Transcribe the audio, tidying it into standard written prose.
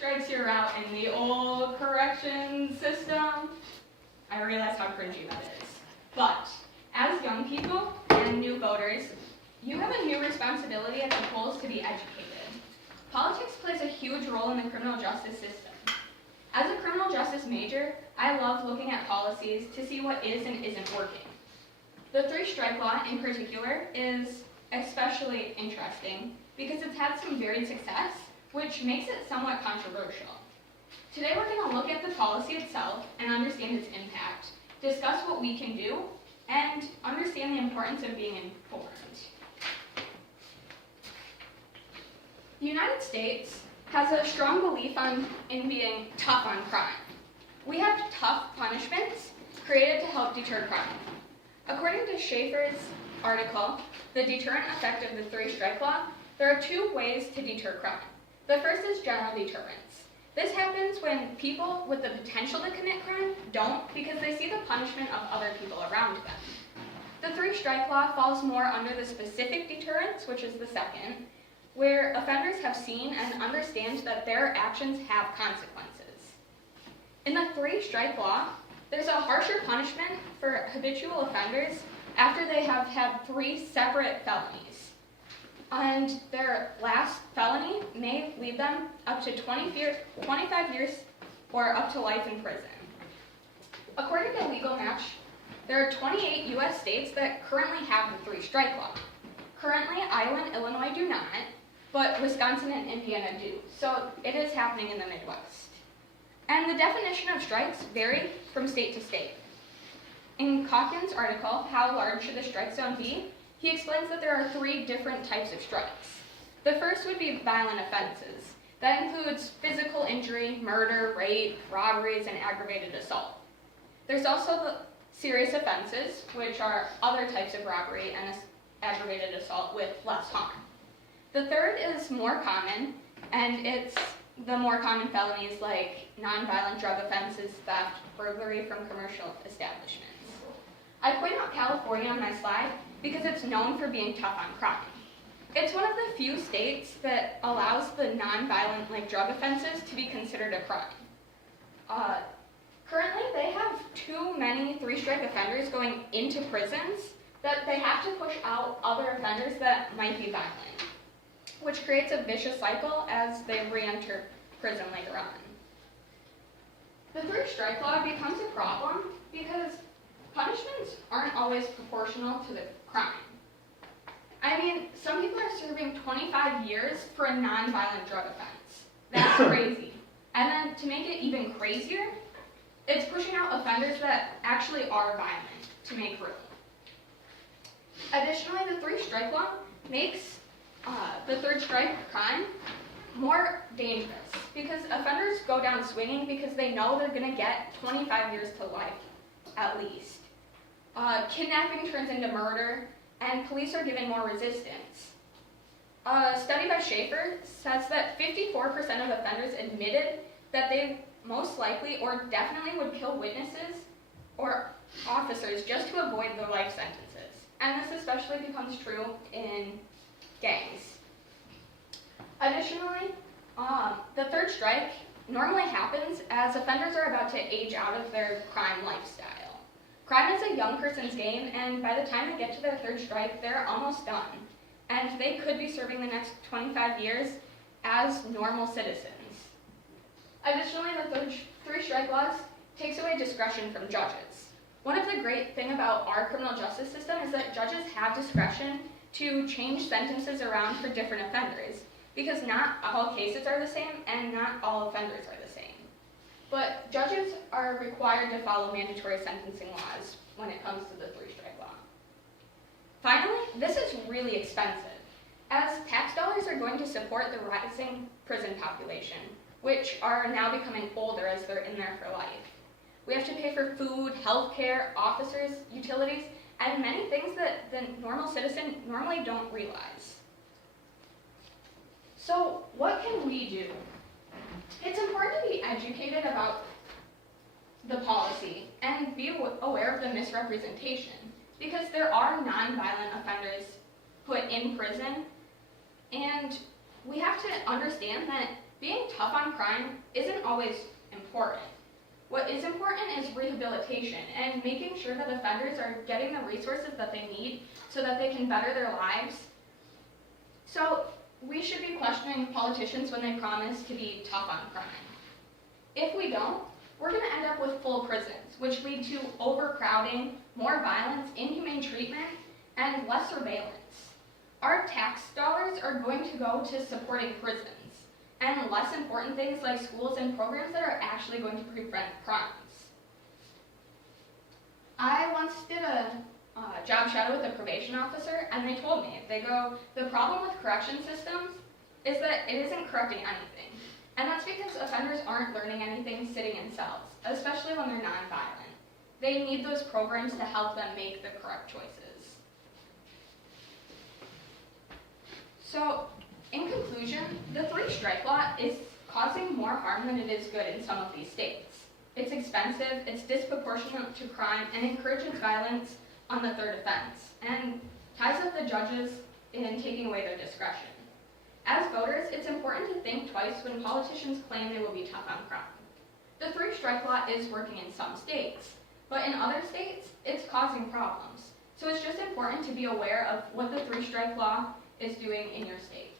strikes you out in the old correction system. I realize how cringy that is. But as young people and new voters, you have a new responsibility at the polls to be educated. Politics plays a huge role in the criminal justice system. As a criminal justice major, I love looking at policies to see what is and isn't working. The three-strike law in particular is especially interesting because it's had some varied success, which makes it somewhat controversial. Today we're going to look at the policy itself and understand its impact, discuss what we can do, and understand the importance of being informed. The United States has a strong belief in being tough on crime. We have tough punishments created to help deter crime. According to Schaefer's article, The Deterrent Effect of the Three-Strike Law, there are two ways to deter crime. The first is general deterrence. This happens when people with the potential to commit crime don't because they see the punishment of other people around them. The three-strike law falls more under the specific deterrence, which is the second, where offenders have seen and understand that their actions have consequences. In the three-strike law, there's a harsher punishment for habitual offenders after they have had 3 separate felonies. And their last felony may lead them up to 25 years or up to life in prison. According to Legal Match, there are 28 U.S. states that currently have the three-strike law. Currently, Iowa and Illinois do not, but Wisconsin and Indiana do, so it is happening in the Midwest. And the definition of strikes vary from state to state. In Calkins' article, How Large Should the Strike Zone Be?, he explains that there are 3 different types of strikes. The first would be violent offenses. That includes physical injury, murder, rape, robberies, and aggravated assault. There's also the serious offenses, which are other types of robbery and aggravated assault with less harm. The third is more common, and it's the more common felonies like nonviolent drug offenses, theft, burglary from commercial establishments. I point out California on my slide because it's known for being tough on crime. It's one of the few states that allows the nonviolent drug offenses to be considered a crime. Currently, they have too many three-strike offenders going into prisons that they have to push out other offenders that might be violent, which creates a vicious cycle as they re-enter prison later on. The three-strike law becomes a problem because punishments aren't always proportional to the crime. I mean, some people are serving 25 years for a nonviolent drug offense. That's crazy. And then to make it even crazier, it's pushing out offenders that actually are violent to make room. Additionally, the three-strike law makes the third strike crime more dangerous because offenders go down swinging because they know they're going to get 25 years to life at least. Kidnapping turns into murder, and police are given more resistance. A study by Schaefer says that 54% of offenders admitted that they most likely or definitely would kill witnesses or officers just to avoid their life sentences. And this especially becomes true in gangs. Additionally, the third strike normally happens as offenders are about to age out of their crime lifestyle. Crime is a young person's game, and by the time they get to their third strike, they're almost done. And they could be serving the next 25 years as normal citizens. Additionally, the three-strike laws takes away discretion from judges. One of the great things about our criminal justice system is that judges have discretion to change sentences around for different offenders, because not all cases are the same and not all offenders are the same. But judges are required to follow mandatory sentencing laws when it comes to the three-strike law. Finally, this is really expensive, as tax dollars are going to support the rising prison population, which are now becoming older as they're in there for life. We have to pay for food, healthcare, officers, utilities, and many things that the normal citizen normally don't realize. So what can we do? It's important to be educated about the policy and be aware of the misrepresentation, because there are nonviolent offenders put in prison, and we have to understand that Being tough on crime isn't always important. What is important is rehabilitation and making sure that offenders are getting the resources that they need so that they can better their lives. So we should be questioning politicians when they promise to be tough on crime. If we don't, we're going to end up with full prisons, which lead to overcrowding, more violence, inhumane treatment, and less surveillance. Our tax dollars are going to go to supporting prisons, and less important things like schools and programs that are actually going to prevent crimes. I once did a job shadow with a probation officer, and they told me, the problem with correction systems is that it isn't correcting anything. And that's because offenders aren't learning anything sitting in cells, especially when they're nonviolent. They need those programs to help them make the correct choices. So, in conclusion, the three-strike law is causing more harm than it is good in some of these states. It's expensive, it's disproportionate to crime, and encourages violence on the third offense, and ties up the judges in taking away their discretion. As voters, it's important to think twice when politicians claim they will be tough on crime. The three-strike law is working in some states, but in other states, it's causing problems. So it's just important to be aware of what the three-strike law is doing in your state.